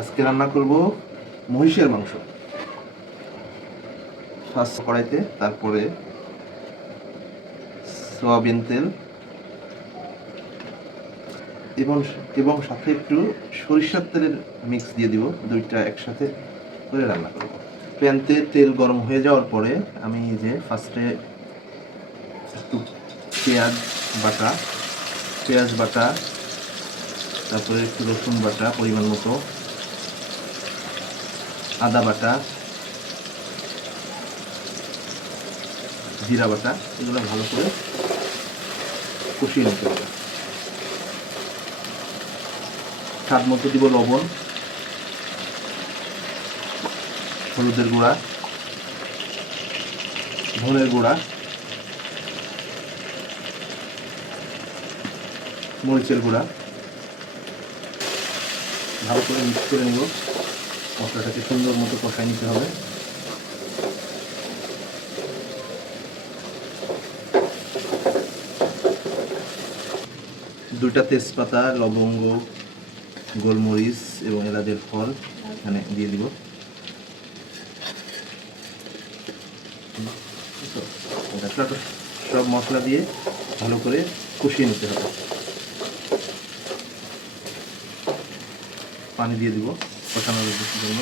আজকে রান্না করব মহিষের মাংস। ফার্স্ট কড়াইতে, তারপরে সয়াবিন তেল এবং এবং সাথে একটু সরিষার তেলের মিক্স দিয়ে দিব, দুইটা একসাথে করে রান্না করব। প্যানতে তেল গরম হয়ে যাওয়ার পরে আমি যে ফার্স্টে একটু পেঁয়াজ বাটা পেঁয়াজ বাটা, তারপরে একটু রসুন বাটা পরিমাণ মতো, আদা বাটা, জিরা বাটা, এগুলো ভালো করে কষিয়ে নিতে হবে। স্বাদ মতো দিব লবণ, হলুদের গুঁড়া, ধনের গুঁড়া, মরিচের গুঁড়া। ভালো করে মিক্স করে নেব। মশলাটাকে সুন্দর মতো কষায় নিতে হবে। দুইটা তেজপাতা, লবঙ্গ, গোলমরিচ এবং এলাচের ফল এখানে দিয়ে দিব। সব মশলা দিয়ে ভালো করে কষিয়ে নিতে হবে। পানি দিয়ে দিব কষানোর জন্য।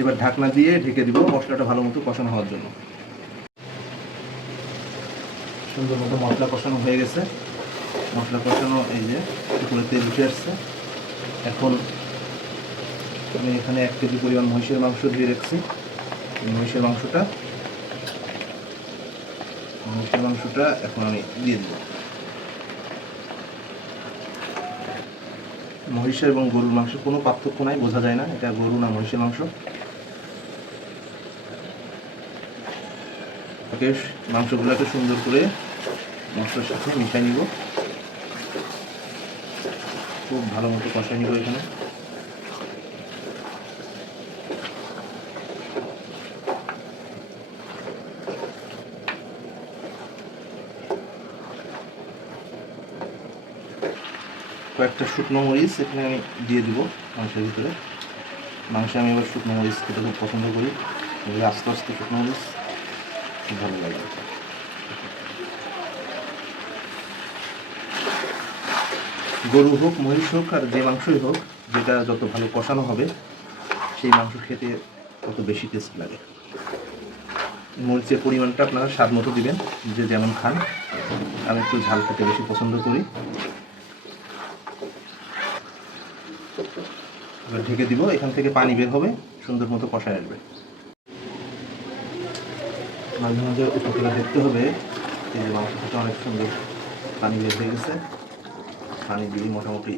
এবার ঢাকনা দিয়ে ঢেকে দিব মশলাটা ভালো মতো কষানো হওয়ার জন্য। সুন্দর মতো মশলা কষানো হয়ে গেছে। মশলা কষানো, এই যে উপরে তেল উঠে আসছে। এখন আমি এখানে 1 কেজি পরিমাণ মহিষের মাংস দিয়ে রাখছি। মহিষের মাংসটা এখন আমি দিয়ে দেব। মহিষের এবং গরুর মাংস কোনো পার্থক্য নাই, বোঝা যায় না এটা গরু না মহিষের মাংস। মাংসগুলোকে সুন্দর করে মশলার সাথে মিশিয়ে নিব। খুব ভালো মতো কষাই নিব। এখানে কয়েকটা শুকনো মরিচ এখানে আমি দিয়ে দিব মাংসের ভিতরে। মাংসে আমি এবার শুকনো মরিচ খেতে খুব পছন্দ করি। এগুলো আস্তে আস্তে শুকনো মরিচ খুব ভালো লাগে। গরু হোক, মহিষ হোক, আর যে মাংসই হোক, যেটা যত ভালো কষানো হবে সেই মাংস খেতে তত বেশি টেস্ট লাগে। মরিচের পরিমাণটা আপনারা স্বাদ মতো দিবেন, যে যেমন খান। আমি একটু ঝাল খেতে বেশি পছন্দ করি। এবার ঢেকে দিব, এখান থেকে পানি বের হবে, সুন্দর মতো কষায় আসবে। মাঝে মাঝে উপরে দেখতে হবে এই যে মাংস থেকে অনেক সুন্দর পানি বের হয়ে গেছে। পানি দিয়ে মোটামুটি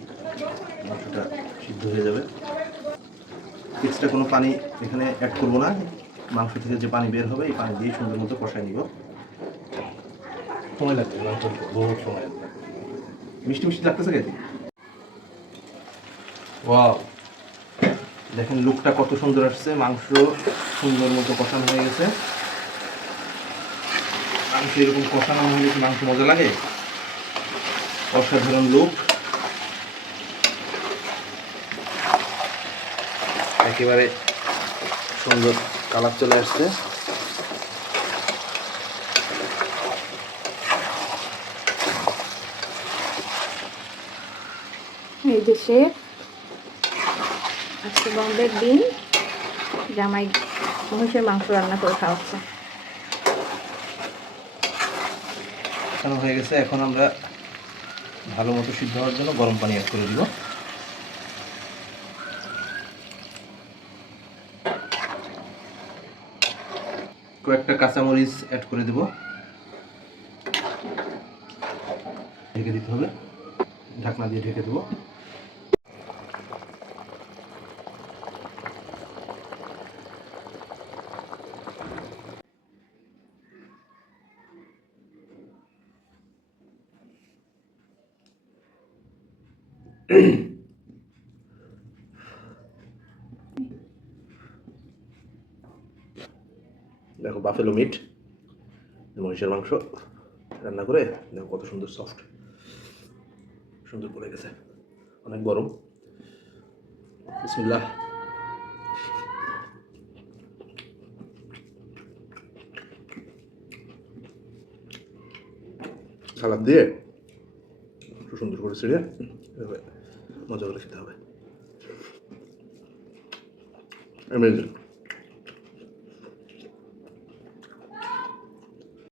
মাংসটা সিদ্ধ হয়ে যাবে। এক্সট্রা কোনো পানি এখানে অ্যাড করবো না। মাংস থেকে যে পানি বের হবে এই পানি দিয়ে সুন্দর মতো কষায় নিব। সময় লাগবে, মাংস বহুত সময় লাগবে। মিষ্টি মিষ্টি লাগতেছে কেটে। ওয়াও, দেখেন লুকটা কত সুন্দর আসছে। মাংস সুন্দর মতো কষানো হয়ে গেছে। মাংস এরকম কষানো হয়ে গেছে, মাংস মজা লাগে। অসাধারণ লুক, একেবারে সুন্দর কালার চলে আসছে। এই যে শেফ আজকে বন্ধের দিন জামাই মহিষের মাংস রান্না করে খাওয়াচ্ছে। হয়ে গেছে। এখন আমরা ভালো মতো সিদ্ধ হওয়ার জন্য গরম পানি অ্যাড করে দিব। কয়েকটা কাঁচামরিচ অ্যাড করে দেব। ঢেকে দিতে হবে, ঢাকনা দিয়ে ঢেকে দেবো। দেখো বাফেলো মিট, মহিষের মাংস রান্না করে দেখো কত সুন্দর সফট, সুন্দর পড়ে গেছে, অনেক গরম। বিসমিল্লাহ। সালাদ দিয়ে একটু সুন্দর করে ছিঁড়ে মজা করে খেতে হবে। অ্যামেজিং।